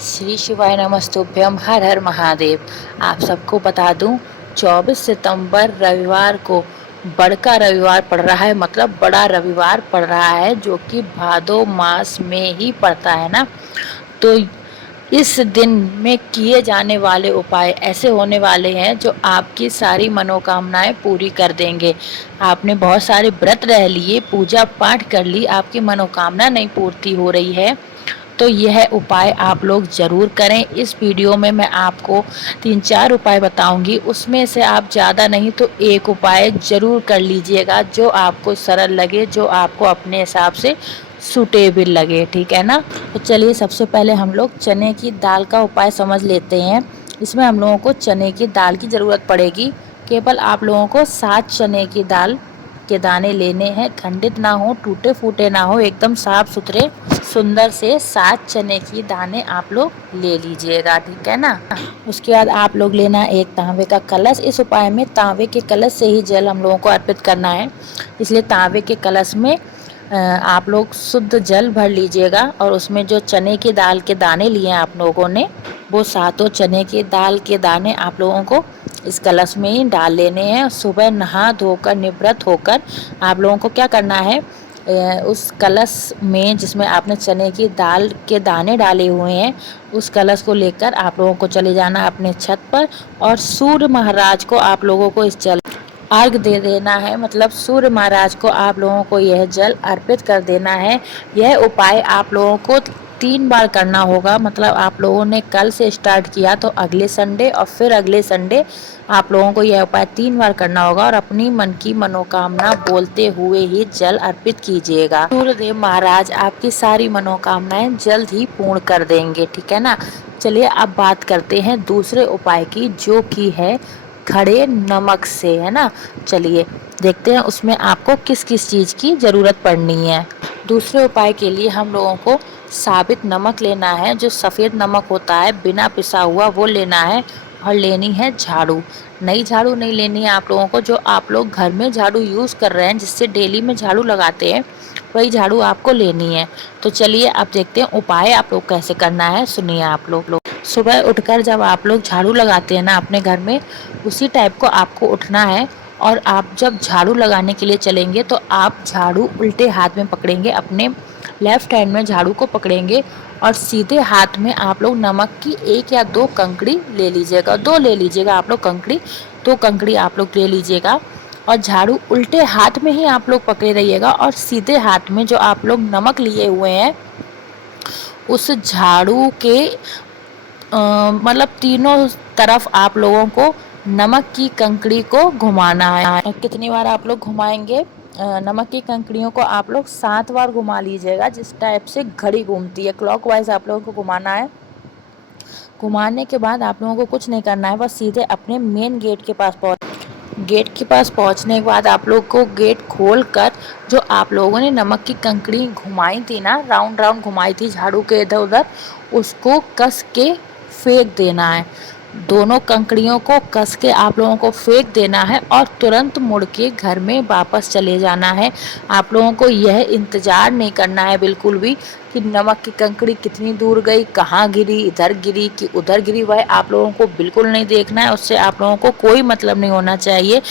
श्री शिवाय नमस्तुभ्यम, हर हर महादेव। आप सबको बता दूं, 24 सितंबर रविवार को बड़का रविवार पड़ रहा है, मतलब बड़ा रविवार पड़ रहा है, जो कि भादो मास में ही पड़ता है ना। तो इस दिन में किए जाने वाले उपाय ऐसे होने वाले हैं जो आपकी सारी मनोकामनाएं पूरी कर देंगे। आपने बहुत सारे व्रत रह लिए, पूजा पाठ कर ली, आपकी मनोकामना नहीं पूर्ति हो रही है, तो यह उपाय आप लोग ज़रूर करें। इस वीडियो में मैं आपको 3-4 उपाय बताऊंगी, उसमें से आप ज़्यादा नहीं तो एक उपाय ज़रूर कर लीजिएगा जो आपको सरल लगे, जो आपको अपने हिसाब से सूटेबल लगे, ठीक है ना। तो चलिए सबसे पहले हम लोग चने की दाल का उपाय समझ लेते हैं। इसमें हम लोगों को चने की दाल की ज़रूरत पड़ेगी। केवल आप लोगों को 7 चने की दाल के दाने लेने हैं, खंडित ना हो, टूटे फूटे ना हो, एकदम साफ सुथरे सुंदर से 7 चने की दाने आप लोग ले लीजिएगा, ठीक है ना। उसके बाद आप लोग लेना एक तांबे का कलश। इस उपाय में तांबे के कलश से ही जल हम लोगों को अर्पित करना है, इसलिए तांबे के कलश में आप लोग शुद्ध जल भर लीजिएगा और उसमें जो चने की दाल के दाने लिए आप लोगों ने, वो 7 चने की दाल के दाने आप लोगों को इस कलश में ही डाल लेने हैं। सुबह नहा धोकर निवृत्त होकर आप लोगों को क्या करना है, उस कलश में जिसमें आपने चने की दाल के दाने डाले हुए हैं, उस कलश को लेकर आप लोगों को चले जाना अपने छत पर और सूर्य महाराज को आप लोगों को इस जल अर्घ दे देना है। मतलब सूर्य महाराज को आप लोगों को यह जल अर्पित कर देना है। यह उपाय आप लोगों को 3 बार करना होगा। मतलब आप लोगों ने कल से स्टार्ट किया तो अगले संडे और फिर अगले संडे आप लोगों को यह उपाय 3 बार करना होगा और अपनी मन की मनोकामना बोलते हुए ही जल अर्पित कीजिएगा। सूर्यदेव महाराज आपकी सारी मनोकामनाएं जल्द ही पूर्ण कर देंगे, ठीक है ना। चलिए अब बात करते हैं दूसरे उपाय की, जो कि है खड़े नमक से, है ना। चलिए देखते हैं उसमें आपको किस किस चीज़ की ज़रूरत पड़नी है। दूसरे उपाय के लिए हम लोगों को साबित नमक लेना है, जो सफ़ेद नमक होता है बिना पिसा हुआ, वो लेना है। और लेनी है झाड़ू। नई झाड़ू नहीं लेनी है आप लोगों को, जो आप लोग घर में झाड़ू यूज़ कर रहे हैं, जिससे डेली में झाड़ू लगाते हैं, वही झाड़ू आपको लेनी है। तो चलिए अब देखते हैं उपाय आप लोग कैसे करना है, सुनिए आप लोग। सुबह उठकर जब आप लोग झाड़ू लगाते हैं ना अपने घर में, उसी टाइप को आपको उठना है और आप जब झाड़ू लगाने के लिए चलेंगे तो आप झाड़ू उल्टे हाथ में पकड़ेंगे, अपने लेफ्ट हैंड में झाड़ू को पकड़ेंगे और सीधे हाथ में आप लोग नमक की 1 या 2 कंकड़ी ले लीजिएगा। 2 ले लीजिएगा आप लोग कंकड़ी, 2 कंकड़ी आप लोग ले लीजिएगा और झाड़ू उल्टे हाथ में ही आप लोग पकड़े रहिएगा और सीधे हाथ में जो आप लोग नमक लिए हुए हैं, उस झाड़ू के मतलब तीनों तरफ आप लोगों को नमक की कंकड़ी को घुमाना है। कितनी बार आप लोग घुमाएंगे, नमक की कंकड़ियों को आप लोग 7 बार घुमा लीजिएगा, जिस टाइप से घड़ी घूमती है, क्लॉकवाइज आप लोगों को घुमाना है। घुमाने के बाद आप लोगों को कुछ नहीं करना है, बस सीधे अपने मेन गेट के पास पहुंचने के बाद आप लोग को गेट खोल कर जो आप लोगों ने नमक की कंकड़ी घुमाई थी ना, राउंड राउंड घुमाई थी झाड़ू के इधर उधर, उसको कस के फेंक देना है। दोनों कंकड़ियों को कस के आप लोगों को फेंक देना है और तुरंत मुड़ के घर में वापस चले जाना है। आप लोगों को यह इंतज़ार नहीं करना है बिल्कुल भी कि नमक की कंकड़ी कितनी दूर गई, कहाँ गिरी, इधर गिरी कि उधर गिरी, वह आप लोगों को बिल्कुल नहीं देखना है। उससे आप लोगों को कोई मतलब नहीं होना चाहिए।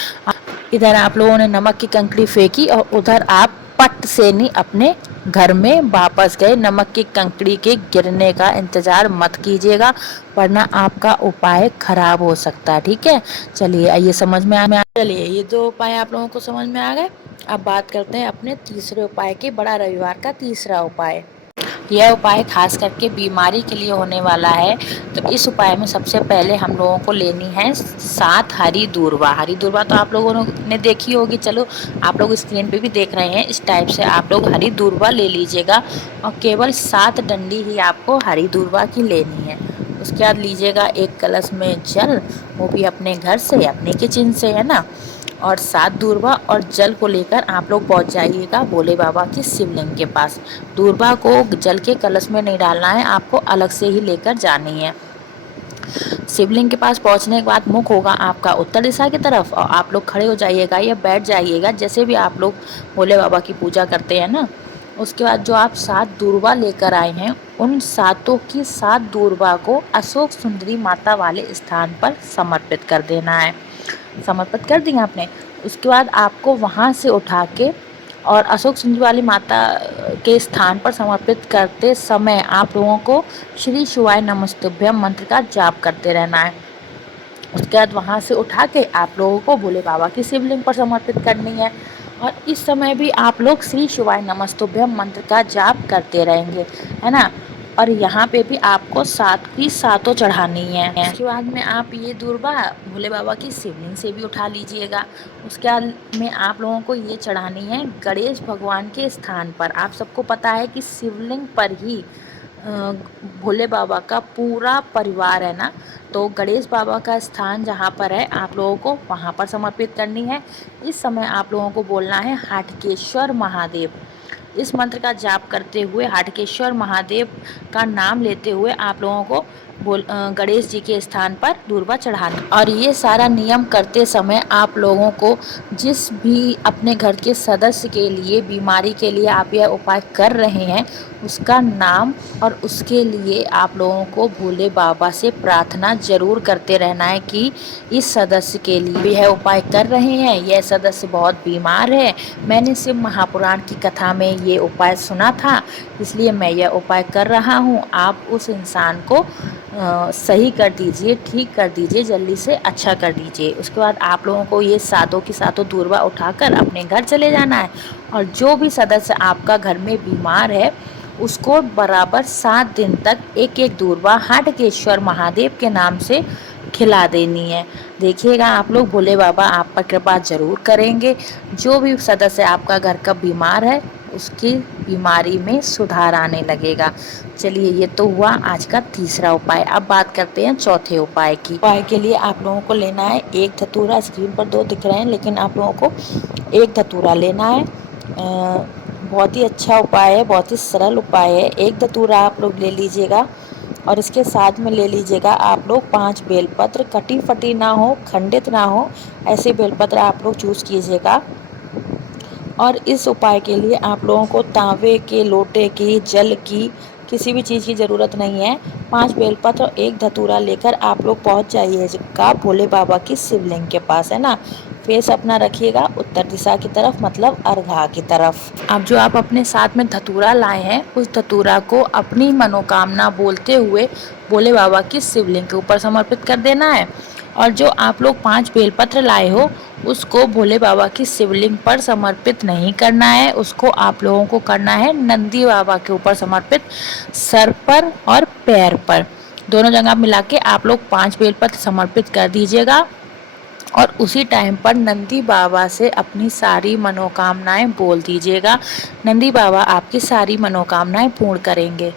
इधर आप लोगों ने नमक की कंकड़ी फेंकी और उधर आप पट से नहीं अपने घर में वापस गए। नमक की कंकड़ी के गिरने का इंतजार मत कीजिएगा, वरना आपका उपाय खराब हो सकता है, ठीक है। चलिए ये समझ में आ चलिए ये 2 उपाय आप लोगों को समझ में आ गए। अब बात करते हैं अपने तीसरे उपाय की, बड़ा रविवार का तीसरा उपाय। यह उपाय खास करके बीमारी के लिए होने वाला है। तो इस उपाय में सबसे पहले हम लोगों को लेनी है 7 हरी दूर्वा। हरी दूर्वा तो आप लोगों ने देखी होगी, चलो आप लोग स्क्रीन पे भी देख रहे हैं, इस टाइप से आप लोग हरी दूर्वा ले लीजिएगा और केवल 7 डंडी ही आपको हरी दूर्वा की लेनी है। उसके बाद लीजिएगा एक कलश में जल, वो भी अपने घर से, अपने किचन से, है ना। और 7 दूर्वा और जल को लेकर आप लोग पहुंच जाइएगा भोले बाबा की शिवलिंग के पास। दूर्वा को जल के कलश में नहीं डालना है, आपको अलग से ही लेकर जानी है। शिवलिंग के पास पहुंचने के बाद मुख होगा आपका उत्तर दिशा की तरफ और आप लोग खड़े हो जाइएगा या बैठ जाइएगा, जैसे भी आप लोग भोले बाबा की पूजा करते हैं ना, उसके बाद जो आप 7 दूर्वा लेकर आए हैं, उन सातों की 7 दूर्वा को अशोक सुंदरी माता वाले स्थान पर समर्पित कर देना है। समर्पित कर दिया आपने। उसके बाद आपको वहाँ से उठा के और अशोक सुंदरी वाली माता के स्थान पर समर्पित करते समय आप लोगों को श्री शिवाय नमस्तुभ्यम मंत्र का जाप करते रहना है। उसके बाद वहाँ से उठा के आप लोगों को भोले बाबा की शिवलिंग पर समर्पित करनी है और इस समय भी आप लोग श्री शिवाय नमस्तुभ्यम मंत्र का जाप करते रहेंगे, है ना। और यहाँ पे भी आपको 7 की सातों चढ़ानी है। उसके बाद में आप ये दूर्वा भोले बाबा की शिवलिंग से भी उठा लीजिएगा। उसके बाद में आप लोगों को ये चढ़ानी है गणेश भगवान के स्थान पर। आप सबको पता है कि शिवलिंग पर ही भोले बाबा का पूरा परिवार है ना, तो गणेश बाबा का स्थान जहाँ पर है आप लोगों को वहाँ पर समर्पित करनी है। इस समय आप लोगों को बोलना है हाटकेश्वर महादेव। इस मंत्र का जाप करते हुए हाटकेश्वर महादेव का नाम लेते हुए आप लोगों को गणेश जी के स्थान पर दूर्वा चढ़ाना। और ये सारा नियम करते समय आप लोगों को जिस भी अपने घर के सदस्य के लिए बीमारी के लिए आप यह उपाय कर रहे हैं उसका नाम और उसके लिए आप लोगों को भोले बाबा से प्रार्थना जरूर करते रहना है कि इस सदस्य के लिए यह उपाय कर रहे हैं, यह सदस्य बहुत बीमार है, मैंने शिव महापुराण की कथा में ये उपाय सुना था इसलिए मैं यह उपाय कर रहा हूँ। आप उस इंसान को सही कर दीजिए, ठीक कर दीजिए, जल्दी से अच्छा कर दीजिए। उसके बाद आप लोगों को ये सातों की सातों दूर्वा उठाकर अपने घर चले जाना है और जो भी सदस्य आपका घर में बीमार है उसको बराबर 7 दिन तक एक एक दूर्वा हाटकेश्वर महादेव के नाम से खिला देनी है। देखिएगा आप लोग भोले बाबा आप पर कृपा जरूर करेंगे। जो भी सदस्य आपका घर का बीमार है उसकी बीमारी में सुधार आने लगेगा। चलिए ये तो हुआ आज का तीसरा उपाय। अब बात करते हैं चौथे उपाय की। उपाय के लिए आप लोगों को लेना है एक धतूरा। स्क्रीन पर 2 दिख रहे हैं लेकिन आप लोगों को एक धतूरा लेना है। बहुत ही अच्छा उपाय है, बहुत ही सरल उपाय है। एक धतूरा आप लोग ले लीजिएगा और इसके साथ में ले लीजिएगा आप लोग 5 बेलपत्र। कटी फटी ना हो, खंडित ना हो, ऐसे बेलपत्र आप लोग चूज़ कीजिएगा। और इस उपाय के लिए आप लोगों को तांबे के लोटे की, जल की, किसी भी चीज़ की ज़रूरत नहीं है। 5 बेलपत्र और एक धतूरा लेकर आप लोग पहुंच जाइएगा भोले बाबा की शिवलिंग के पास, है ना। फेस अपना रखिएगा उत्तर दिशा की तरफ, मतलब अर्घा की तरफ। अब जो आप अपने साथ में धतूरा लाए हैं उस धतूरा को अपनी मनोकामना बोलते हुए भोले बाबा की शिवलिंग के ऊपर समर्पित कर देना है। और जो आप लोग 5 बेलपत्र लाए हो उसको भोले बाबा की शिवलिंग पर समर्पित नहीं करना है, उसको आप लोगों को करना है नंदी बाबा के ऊपर समर्पित, सर पर और पैर पर, दोनों जगह मिला के आप लोग 5 बेलपत्र समर्पित कर दीजिएगा। और उसी टाइम पर नंदी बाबा से अपनी सारी मनोकामनाएं बोल दीजिएगा। नंदी बाबा आपकी सारी मनोकामनाएं पूर्ण करेंगे।